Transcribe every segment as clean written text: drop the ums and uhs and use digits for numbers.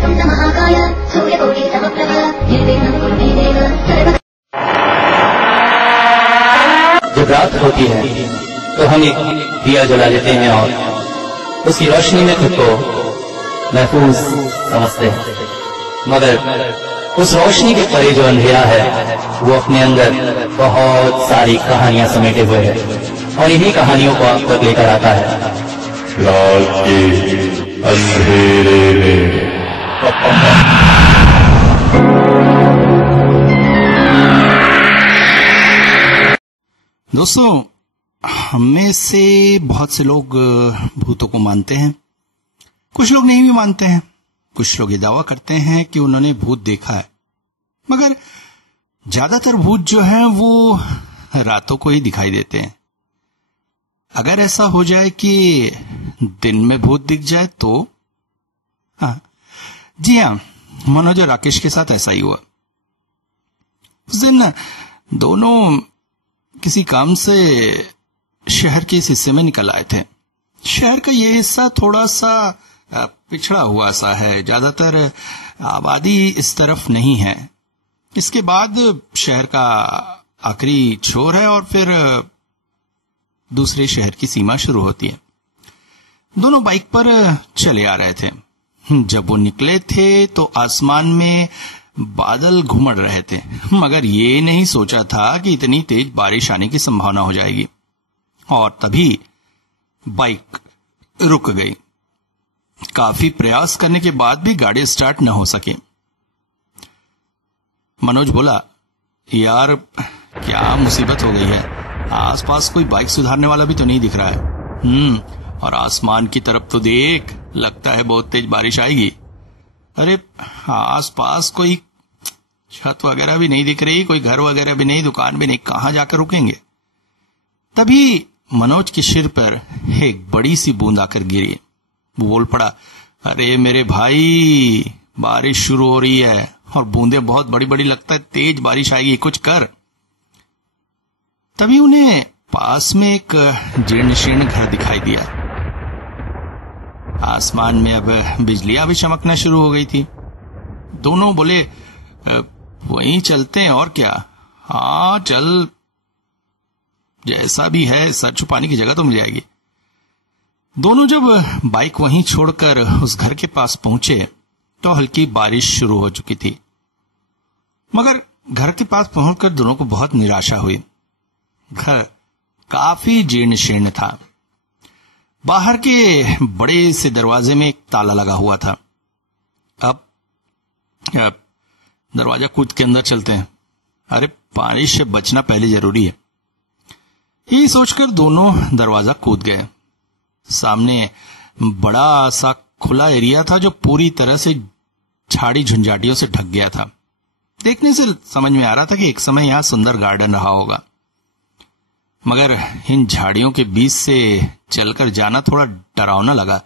जब रात होती है तो हम एक दिया जला लेते हैं और उसकी रोशनी में खुद को महफूज समझते हैं, मगर उस रोशनी के परे जो अंधेरा है वो अपने अंदर बहुत सारी कहानियां समेटे हुए है और इन्हीं कहानियों को आप तक लेकर आता है रात के अंधेरे में। दोस्तों, हम में से बहुत से लोग भूतों को मानते हैं, कुछ लोग नहीं भी मानते हैं। कुछ लोग ये दावा करते हैं कि उन्होंने भूत देखा है, मगर ज्यादातर भूत जो हैं वो रातों को ही दिखाई देते हैं। अगर ऐसा हो जाए कि दिन में भूत दिख जाए तो जी हाँ, मनोज और राकेश के साथ ऐसा ही हुआ। उस दिन दोनों किसी काम से शहर के इस हिस्से में निकल आए थे। शहर का यह हिस्सा थोड़ा सा पिछड़ा हुआ सा है, ज्यादातर आबादी इस तरफ नहीं है। इसके बाद शहर का आखिरी छोर है और फिर दूसरे शहर की सीमा शुरू होती है। दोनों बाइक पर चले आ रहे थे। जब वो निकले थे तो आसमान में बादल घुमड़ रहे थे, मगर ये नहीं सोचा था कि इतनी तेज बारिश आने की संभावना हो जाएगी। और तभी बाइक रुक गई। काफी प्रयास करने के बाद भी गाड़ी स्टार्ट न हो सके। मनोज बोला, यार क्या मुसीबत हो गई है, आसपास कोई बाइक सुधारने वाला भी तो नहीं दिख रहा है। और आसमान की तरफ तो देख, लगता है बहुत तेज बारिश आएगी। अरे आसपास कोई छत वगैरह भी नहीं दिख रही, कोई घर वगैरह भी नहीं, दुकान भी नहीं, कहां जाकर रुकेंगे। तभी मनोज के सिर पर एक बड़ी सी बूंद आकर गिरी। वो बोल पड़ा, अरे मेरे भाई, बारिश शुरू हो रही है और बूंदें बहुत बड़ी बड़ी, लगता है तेज बारिश आएगी, कुछ कर। तभी उन्हें पास में एक जीर्ण शीर्ण घर दिखाई दिया। आसमान में अब बिजलियां भी चमकना शुरू हो गई थी। दोनों बोले, वहीं चलते हैं और क्या। हाँ चल, जैसा भी है सर छुपाने की जगह तो मिल जाएगी। दोनों जब बाइक वहीं छोड़कर उस घर के पास पहुंचे तो हल्की बारिश शुरू हो चुकी थी, मगर घर के पास पहुंचकर दोनों को बहुत निराशा हुई। घर काफी जीर्ण शीर्ण था। बाहर के बड़े से दरवाजे में एक ताला लगा हुआ था। अब दरवाजा कूद के अंदर चलते हैं। अरे बारिश से बचना पहले जरूरी है। ये सोचकर दोनों दरवाजा कूद गए। सामने बड़ा सा खुला एरिया था जो पूरी तरह से झाड़ी झंझाटियों से ढक गया था। देखने से समझ में आ रहा था कि एक समय यहां सुंदर गार्डन रहा होगा, मगर इन झाड़ियों के बीच से चलकर जाना थोड़ा डरावना लगा।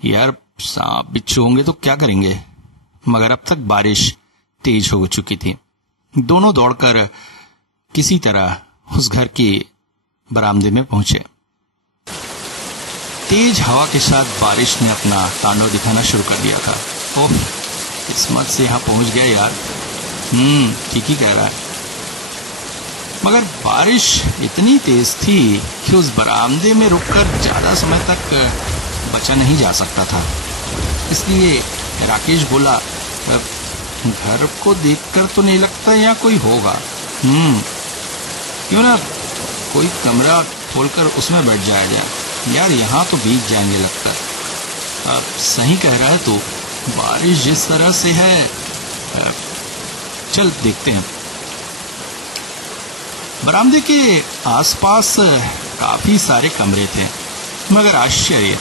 यार सांप बिच्छू होंगे तो क्या करेंगे। मगर अब तक बारिश तेज हो चुकी थी। दोनों दौड़कर किसी तरह उस घर की बरामदे में पहुंचे। तेज हवा के साथ बारिश ने अपना तांडव दिखाना शुरू कर दिया था। ओह, किस्मत से यहां पहुंच गया यार। ठीक ही कह रहा है। मगर बारिश इतनी तेज थी कि उस बरामदे में रुककर ज्यादा समय तक बचा नहीं जा सकता था। इसलिए राकेश बोला, घर को देखकर तो नहीं लगता यहाँ कोई होगा। क्यों ना कोई कमरा खोलकर उसमें बैठ जाया जाए। यार यहाँ तो बीत जाएंगे लगता। अब सही कह रहा है, तो बारिश जिस तरह से है, चल देखते हैं। बरामदे के आसपास काफी सारे कमरे थे, मगर आश्चर्य,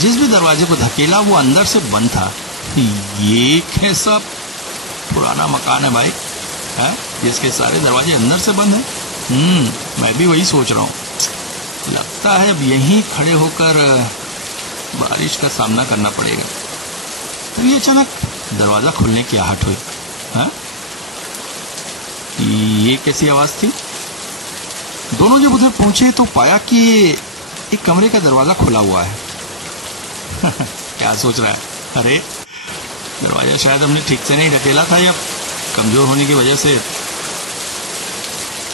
जिस भी दरवाजे को धकेला वो अंदर से बंद था। ये कैसा पुराना मकान है भाई, है जिसके सारे दरवाजे अंदर से बंद हैं। मैं भी वही सोच रहा हूँ। लगता है अब यहीं खड़े होकर बारिश का सामना करना पड़ेगा। तभी अचानक दरवाजा खुलने की आहट हुई। हाँ, ये कैसी आवाज थी। दोनों जब उधर पहुंचे तो पाया कि एक कमरे का दरवाजा खुला हुआ है। क्या सोच रहा है। अरे दरवाजा शायद हमने ठीक से नहीं ढकेला था या कमजोर होने की वजह से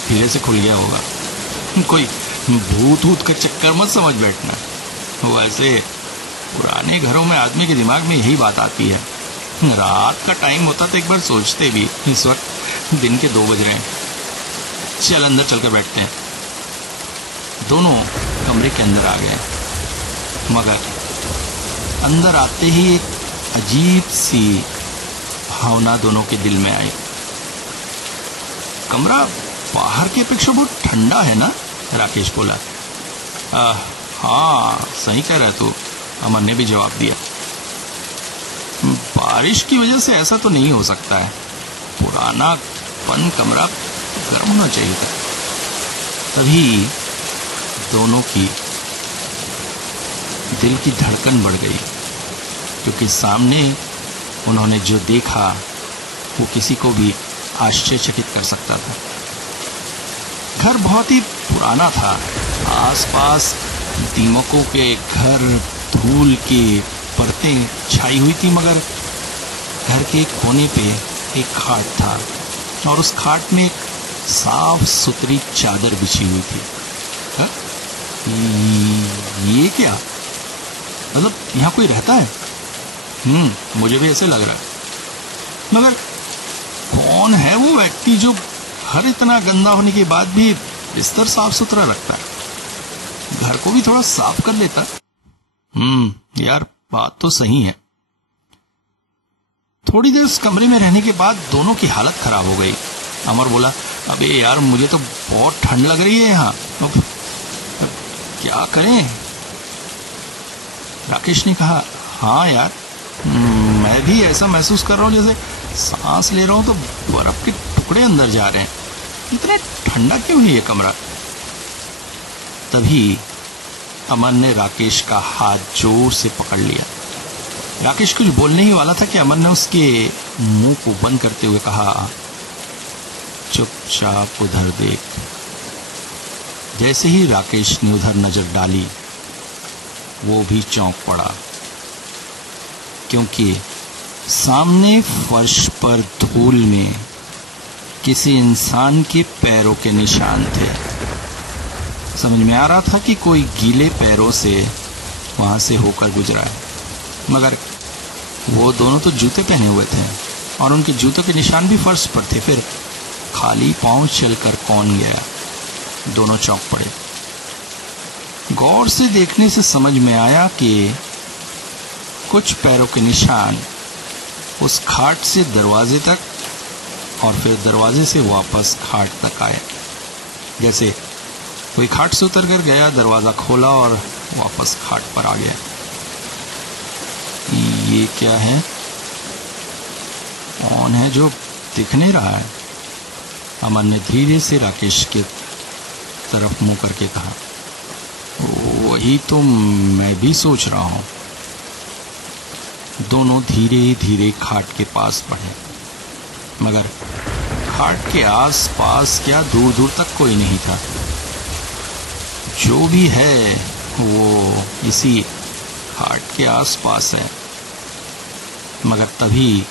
धीरे से खुल गया होगा। कोई भूत ऊत का चक्कर मत समझ बैठना। वैसे पुराने घरों में आदमी के दिमाग में यही बात आती है। रात का टाइम होता तो एक बार सोचते भी, इस वक्त दिन के 2 बज रहे हैं, चल अंदर चल कर बैठते हैं। दोनों कमरे के अंदर आ गए, मगर अंदर आते ही एक अजीब सी भावना दोनों के दिल में आई। कमरा बाहर की अपेक्षा बहुत ठंडा है ना? राकेश बोला। हाँ सही कह रहा है तू, अमन ने भी जवाब दिया। बारिश की वजह से ऐसा तो नहीं हो सकता है, पुराना बंद कमरा गर्म होना चाहिए था। तभी दोनों की दिल की धड़कन बढ़ गई, क्योंकि सामने उन्होंने जो देखा वो किसी को भी आश्चर्यचकित कर सकता था। घर बहुत ही पुराना था, आसपास दीमकों के घर, धूल की परतें छाई हुई थी, मगर घर के एक कोने पे एक खाट था और उस खाट में एक साफ सुथरी चादर बिछी हुई थी। ये क्या? मतलब यहाँ कोई रहता है? मुझे भी ऐसे लग रहा है, मगर कौन है वो व्यक्ति जो घर इतना गंदा होने के बाद भी बिस्तर साफ सुथरा रखता है? घर को भी थोड़ा साफ कर लेता। यार बात तो सही है। थोड़ी देर उस कमरे में रहने के बाद दोनों की हालत खराब हो गई। अमर बोला, अबे यार मुझे तो बहुत ठंड लग रही है यहाँ, अब क्या करें? राकेश ने कहा, हाँ यार मैं भी ऐसा महसूस कर रहा हूँ जैसे सांस ले रहा हूँ तो बर्फ के टुकड़े अंदर जा रहे हैं। इतना ठंडा क्यों है ये कमरा? तभी अमन ने राकेश का हाथ जोर से पकड़ लिया। राकेश कुछ बोलने ही वाला था कि अमन ने उसके मुंह को बंद करते हुए कहा, चुपचाप उधर देख। जैसे ही राकेश ने उधर नजर डाली, वो भी चौंक पड़ा, क्योंकि सामने फर्श पर धूल में किसी इंसान के पैरों के निशान थे। समझ में आ रहा था कि कोई गीले पैरों से वहां से होकर गुजरा है, मगर वो दोनों तो जूते पहने हुए थे और उनके जूतों के निशान भी फर्श पर थे। फिर खाली पांव चलकर कौन गया? दोनों चौंक पड़े। गौर से देखने से समझ में आया कि कुछ पैरों के निशान उस खाट से दरवाजे तक और फिर दरवाजे से वापस खाट तक आए। जैसे कोई खाट से उतर कर गया, दरवाजा खोला और वापस खाट पर आ गया। ये क्या है? कौन है जो दिख नहीं रहा है? अमन ने धीरे से राकेश के तरफ मुंह करके कहा, वही तो मैं भी सोच रहा हूं। दोनों धीरे धीरे खाट के पास बढ़े, मगर खाट के आस पास क्या दूर दूर तक कोई नहीं था। जो भी है वो इसी खाट के आस पास है। मगर तभी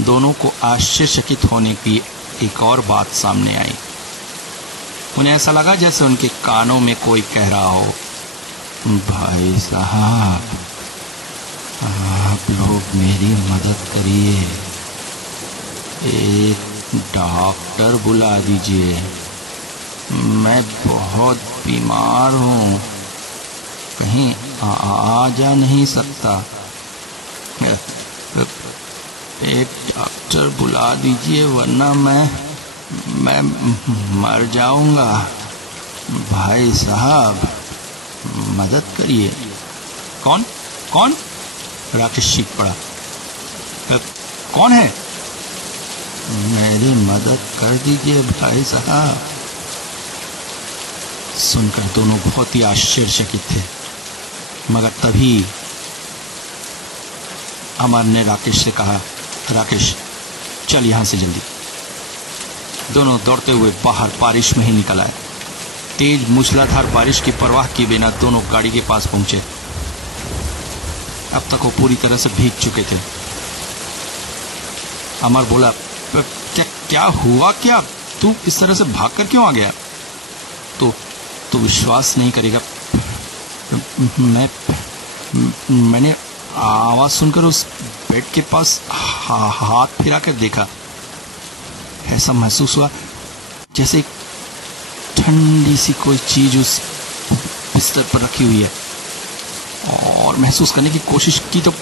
दोनों को आश्चर्यचकित होने की एक और बात सामने आई। उन्हें ऐसा लगा जैसे उनके कानों में कोई कह रहा हो, भाई साहब आप लोग मेरी मदद करिए, एक डॉक्टर बुला दीजिए, मैं बहुत बीमार हूँ, कहीं आ जा नहीं सकता, एक डॉक्टर बुला दीजिए वरना मैं मर जाऊंगा, भाई साहब मदद करिए। कौन कौन? राकेश चीख पड़ा, कौन है? मेरी मदद कर दीजिए भाई साहब। सुनकर दोनों बहुत ही आश्चर्यचकित थे, मगर तभी अमर ने राकेश से कहा, राकेश चल यहां से जल्दी। दोनों दौड़ते हुए बाहर बारिश में ही निकल आए। तेज मूसलाधार बारिश की परवाह किए बिना दोनों गाड़ी के पास पहुंचे। अब तक वो पूरी तरह से भीग चुके थे। अमर बोला, क्या क्या हुआ? क्या तू इस तरह से भागकर क्यों आ गया? तो विश्वास नहीं करेगा, मैंने आवाज सुनकर उस बेड के पास हाथ फिरा कर देखा। ऐसा महसूस हुआ जैसे एक ठंडी सी कोई चीज उस बिस्तर पर रखी हुई है, और महसूस करने की कोशिश की तो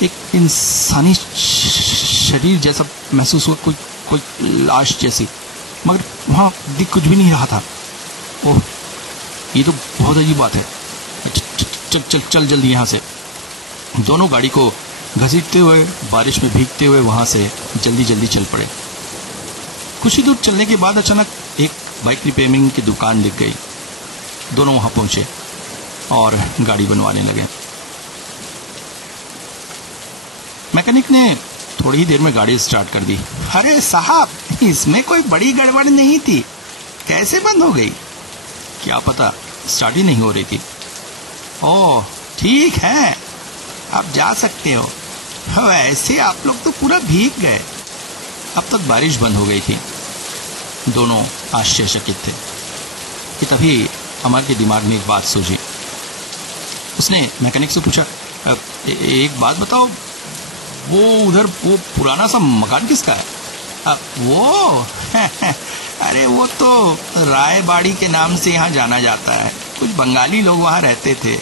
एक इंसानी शरीर जैसा महसूस हुआ, कोई लाश जैसी, मगर वहां दिख कुछ भी नहीं रहा था। ओह, ये तो बहुत अजीब बात है। चल चल चल जल्दी यहाँ से। दोनों गाड़ी को घसीटते हुए, बारिश में भीगते हुए वहां से जल्दी जल्दी चल पड़े। कुछ ही दूर चलने के बाद अचानक एक बाइक रिपेयरिंग की दुकान दिख गई। दोनों वहां पहुंचे और गाड़ी बनवाने लगे। मैकेनिक ने थोड़ी ही देर में गाड़ी स्टार्ट कर दी। अरे साहब, इसमें कोई बड़ी गड़बड़ नहीं थी, कैसे बंद हो गई? क्या पता, स्टार्ट ही नहीं हो रही थी। ओह ठीक है, आप जा सकते हो। वैसे आप लोग तो पूरा भीग गए। अब तक बारिश बंद हो गई थी। दोनों आश्चर्यचकित थे कि तभी अमर के दिमाग में एक बात सूझी। उसने मैकेनिक से पूछा, एक बात बताओ, वो उधर वो पुराना सा मकान किसका है? वो अरे वो तो रायबाड़ी के नाम से यहाँ जाना जाता है। कुछ बंगाली लोग वहाँ रहते थे।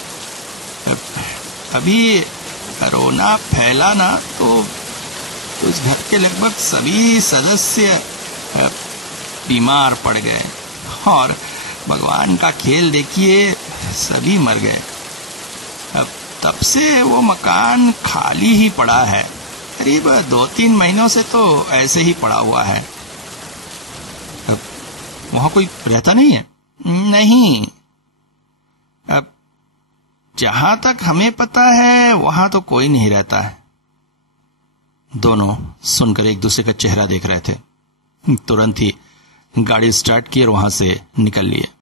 अभी कोरोना फैला ना, तो उस घर के लगभग सभी सदस्य बीमार पड़ गए, और भगवान का खेल देखिए, सभी मर गए। तब से वो मकान खाली ही पड़ा है। करीब 2-3 महीनों से तो ऐसे ही पड़ा हुआ है। वहां कोई रहता नहीं है? नहीं, अब जहां तक हमें पता है वहां तो कोई नहीं रहता है। दोनों सुनकर एक दूसरे का चेहरा देख रहे थे। तुरंत ही गाड़ी स्टार्ट की और वहां से निकल लिए।